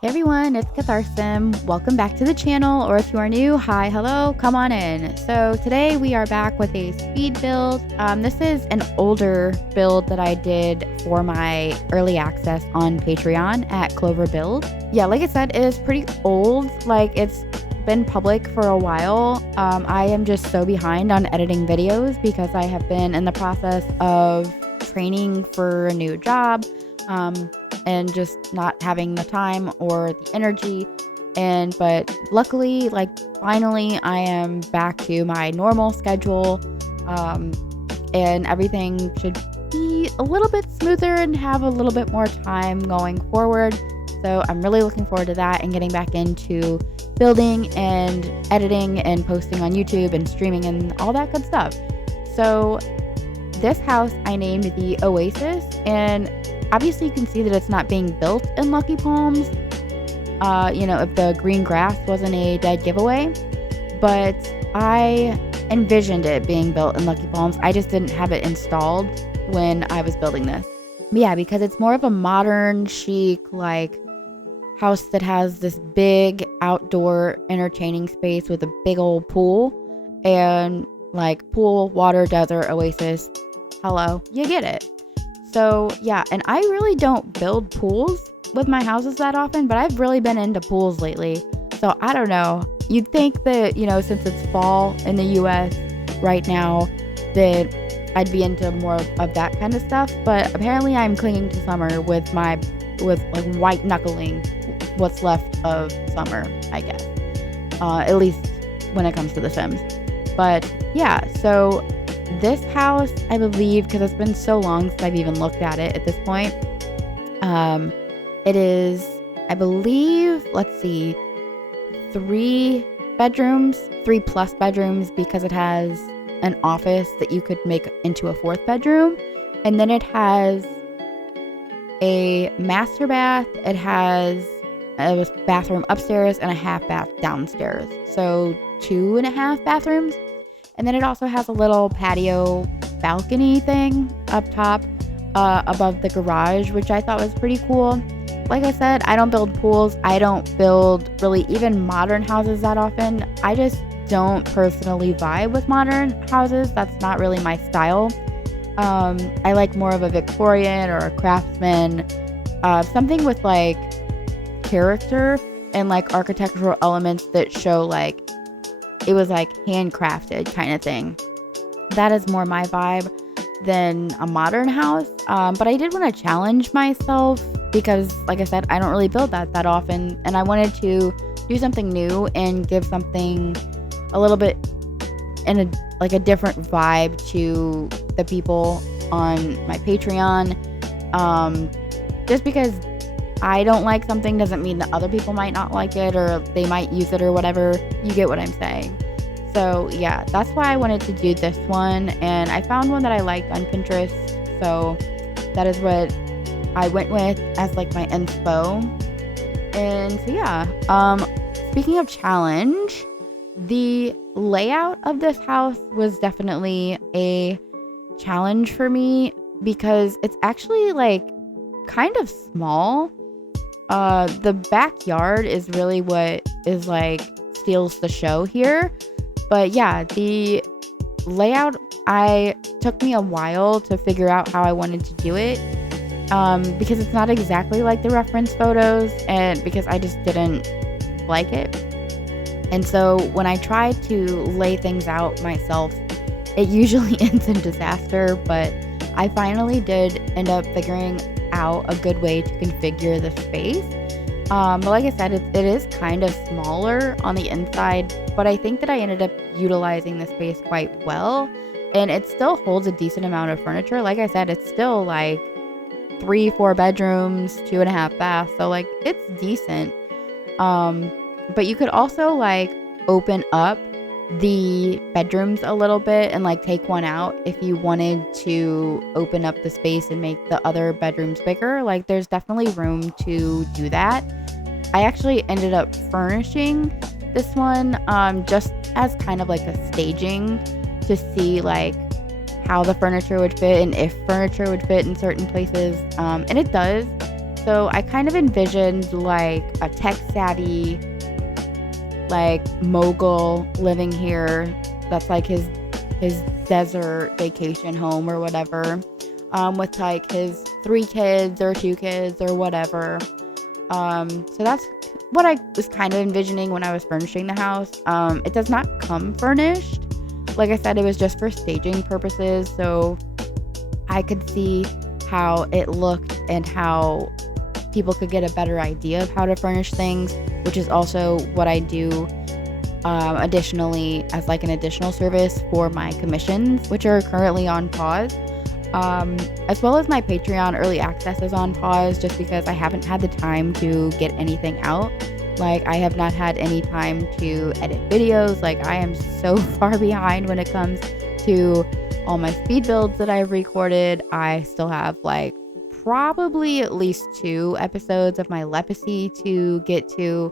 Hey everyone, it's Catharsim. Welcome back to the channel, or if you are new, hi, hello, come on in. So today we are back with a speed build. This is an older build that I did for my early access on Patreon at Clover Build. Yeah, like I said, it is pretty old. Like, it's been public for a while. I am just so behind on editing videos because I have been in the process of training for a new job. And just not having the time or the energy. But luckily, finally I am back to my normal schedule. And everything should be a little bit smoother and have a little bit more time going forward. So I'm really looking forward to that and getting back into building and editing and posting on YouTube and streaming and all that good stuff. So this house I named the Oasis, and obviously you can see that it's not being built in Lucky Palms, if the green grass wasn't a dead giveaway, but I envisioned it being built in Lucky Palms. I just didn't have it installed when I was building this. But yeah, because it's more of a modern, chic, house that has this big outdoor entertaining space with a big old pool and pool, water, desert, oasis. Hello, you get it. So yeah, and I really don't build pools with my houses that often, but I've really been into pools lately. So I don't know. You'd think that, since it's fall in the US right now, that I'd be into more of that kind of stuff. But apparently I'm clinging to summer with white knuckling what's left of summer, I guess. At least when it comes to The Sims. But yeah, so this house, I believe, because it's been so long since I've even looked at it at this point, it is, I believe, 3 bedrooms, 3 plus bedrooms, because it has an office that you could make into a 4th bedroom. And then it has a master bath. It has a bathroom upstairs and a half bath downstairs. So 2.5 bathrooms. And then it also has a little patio balcony thing up top above the garage, which I thought was pretty cool. Like I said, I don't build pools. I don't build really even modern houses that often. I just don't personally vibe with modern houses. That's not really my style. I like more of a Victorian or a craftsman, something with character and architectural elements that show it was handcrafted kind of thing. That is more my vibe than a modern house. But I did want to challenge myself because, like I said, I don't really build that often. And I wanted to do something new and give something a little bit in a different vibe to the people on my Patreon. Just because I don't like something doesn't mean that other people might not like it or they might use it or whatever. You get what I'm saying. So yeah, that's why I wanted to do this one, and I found one that I liked on Pinterest, so that is what I went with as my inspo. And so yeah, speaking of challenge, the layout of this house was definitely a challenge for me because it's actually kind of small. The backyard is really what is steals the show here. But yeah, the layout, took me a while to figure out how I wanted to do it. Because it's not exactly like the reference photos, and because I just didn't like it. And so when I try to lay things out myself, it usually ends in disaster. But I finally did end up figuring out a good way to configure the space. But like I said, it is kind of smaller on the inside, but I think that I ended up utilizing the space quite well, and it still holds a decent amount of furniture. Like I said, it's still 3-4 bedrooms, 2.5 baths, so it's decent. But you could also open up the bedrooms a little bit and take one out if you wanted to open up the space and make the other bedrooms bigger. There's definitely room to do that. I actually ended up furnishing this one just as kind of a staging to see how the furniture would fit and if furniture would fit in certain places, and it does. So I kind of envisioned like a tech savvy, like mogul living here. That's like his desert vacation home or whatever, with like his 3 kids or 2 kids or whatever. So that's what I was kind of envisioning when I was furnishing the house. It does not come furnished. Like I said, it was just for staging purposes, so I could see how it looked and how people could get a better idea of how to furnish things, which is also what I do additionally as like an additional service for my commissions, which are currently on pause. As well as my Patreon early access is on pause just because I haven't had the time to get anything out. Like, I have not had any time to edit videos. Like, I am so far behind when it comes to all my speed builds that I've recorded. I still have like probably at least 2 episodes of my leprosy to get to,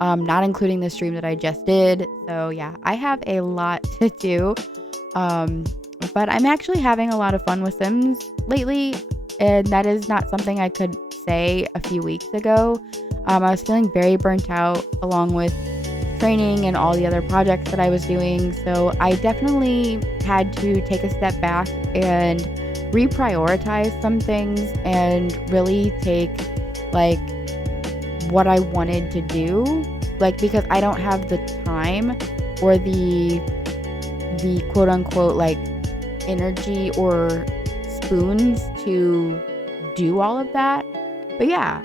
not including the stream that I just did. So yeah, I have a lot to do. But I'm actually having a lot of fun with Sims lately, and that is not something I could say a few weeks ago. I was feeling very burnt out along with training and all the other projects that I was doing, so I definitely had to take a step back and reprioritize some things and really take like what I wanted to do, like, because I don't have the time or the quote unquote like energy or spoons to do all of that. But yeah,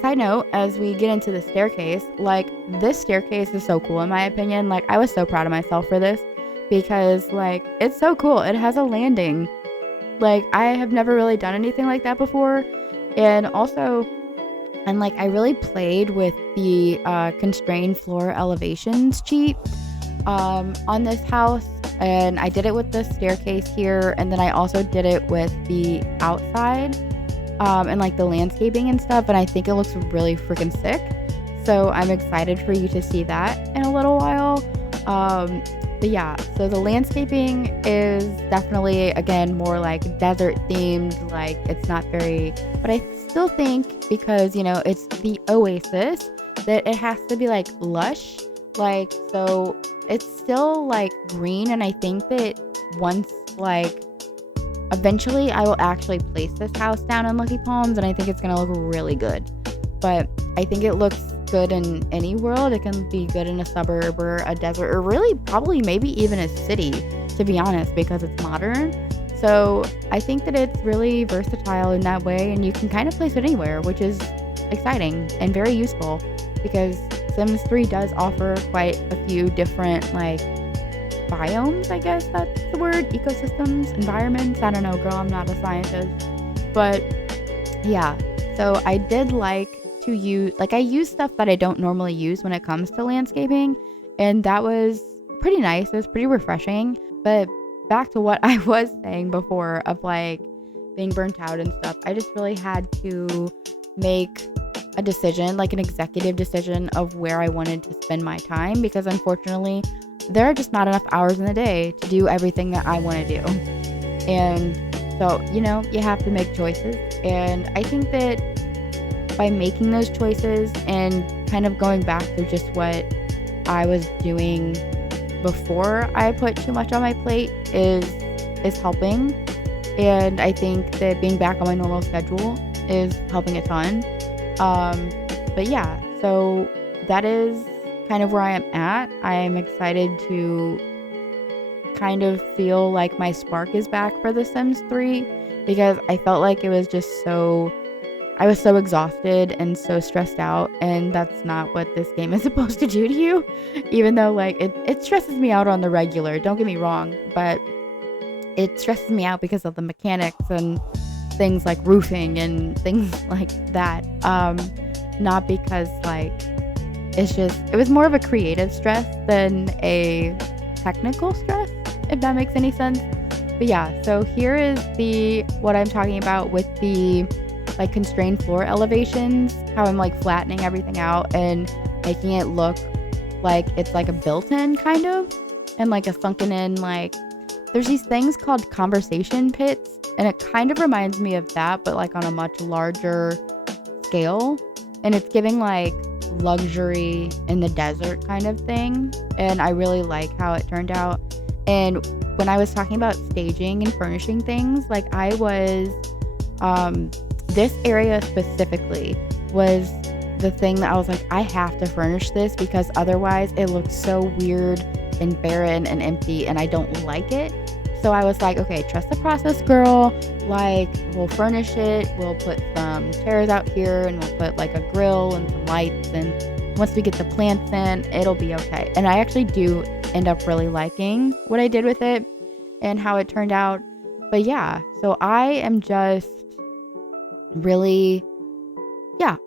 side note, as we get into the staircase, like, this staircase is so cool in my opinion. Like, I was so proud of myself for this because like it's so cool. It has a landing. Like, I have never really done anything like that before. And like I really played with the constrained floor elevations cheat on this house, and I did it with the staircase here, and then I also did it with the outside and like the landscaping and stuff, and I think it looks really freaking sick. So I'm excited for you to see that in a little while. But yeah, so the landscaping is definitely, again, more like desert themed. Like, it's not very, but I still think because, you know, it's the Oasis, that it has to be like lush. Like, so it's still like green, and I think that once, like, eventually I will actually place this house down in Lucky Palms, and I think it's gonna look really good. But I think it looks good in any world. It can be good in a suburb or a desert, or really probably maybe even a city, to be honest, because it's modern. So I think that it's really versatile in that way, and you can kind of place it anywhere, which is exciting and very useful because Sims 3 does offer quite a few different like biomes, I guess that's the word, ecosystems, environments. I don't know, girl, I'm not a scientist. But yeah, so I did like to use, like, I use stuff that I don't normally use when it comes to landscaping, and that was pretty nice. It was pretty refreshing. But back to what I was saying before of like being burnt out and stuff, I just really had to make a decision, like an executive decision of where I wanted to spend my time, because unfortunately there are just not enough hours in the day to do everything that I want to do. And so, you know, you have to make choices, and I think that by making those choices and kind of going back to just what I was doing before I put too much on my plate is helping. And I think that being back on my normal schedule is helping a ton. But yeah, so that is kind of where I am at. I am excited to kind of feel like my spark is back for The Sims 3, because I felt like it was just I was so exhausted and so stressed out, and that's not what this game is supposed to do to you, even though like it stresses me out on the regular, don't get me wrong, but it stresses me out because of the mechanics and things like roofing and things like that, not because like it was more of a creative stress than a technical stress, if that makes any sense. But yeah, so here is what I'm talking about with the like constrained floor elevations, how I'm like flattening everything out and making it look like it's like a built-in kind of, and like a sunken in, like, there's these things called conversation pits and it kind of reminds me of that, but like on a much larger scale. And it's giving like luxury in the desert kind of thing. And I really like how it turned out. And when I was talking about staging and furnishing things, like I was, this area specifically was the thing that I was like, I have to furnish this because otherwise it looks so weird and barren and empty and I don't like it. So I was like, okay, trust the process, girl. Like, we'll furnish it. We'll put some chairs out here and we'll put like a grill and some lights. And once we get the plants in, it'll be okay. And I actually do end up really liking what I did with it and how it turned out. But yeah, so I am just really,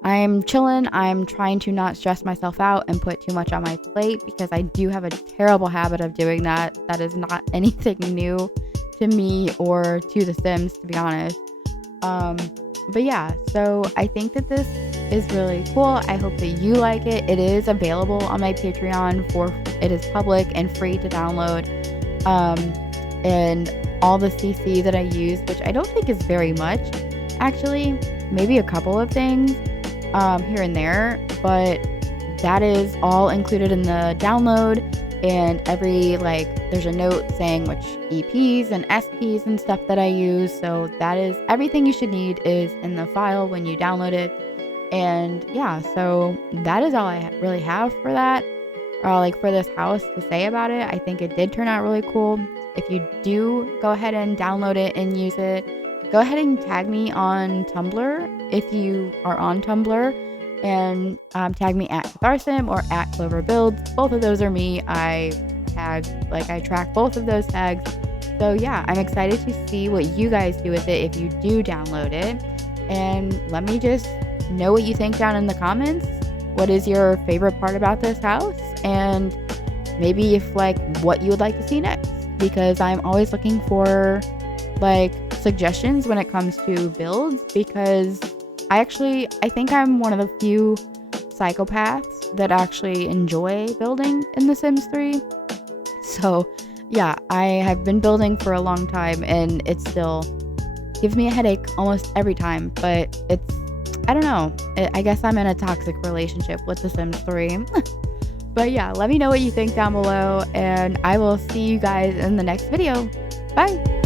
I'm chilling. I'm trying to not stress myself out and put too much on my plate because I do have a terrible habit of doing that. That is not anything new to me or to The Sims, to be honest. But yeah, so I think that this is really cool. I hope that you like it. It is available on my Patreon it is public and free to download. And all the CC that I use, which I don't think is very much, actually, maybe a couple of things here and there, but that is all included in the download. And there's a note saying which EPs and SPs and stuff that I use. So that is everything you should need is in the file when you download it. And yeah, so that is all I really have for that, for this house to say about it. I think it did turn out really cool. If you do go ahead and download it and use it, go ahead and tag me on Tumblr if you are on Tumblr. And tag me at Catharsim or at Clover Builds. Both of those are me. I track both of those tags. So yeah, I'm excited to see what you guys do with it if you do download it. And let me just know what you think down in the comments. What is your favorite part about this house? And maybe what you would like to see next. Because I'm always looking for suggestions when it comes to builds, because I think I'm one of the few psychopaths that actually enjoy building in The Sims 3. So yeah, I have been building for a long time and it still gives me a headache almost every time. But I don't know. I guess I'm in a toxic relationship with The Sims 3. But yeah, let me know what you think down below and I will see you guys in the next video. Bye!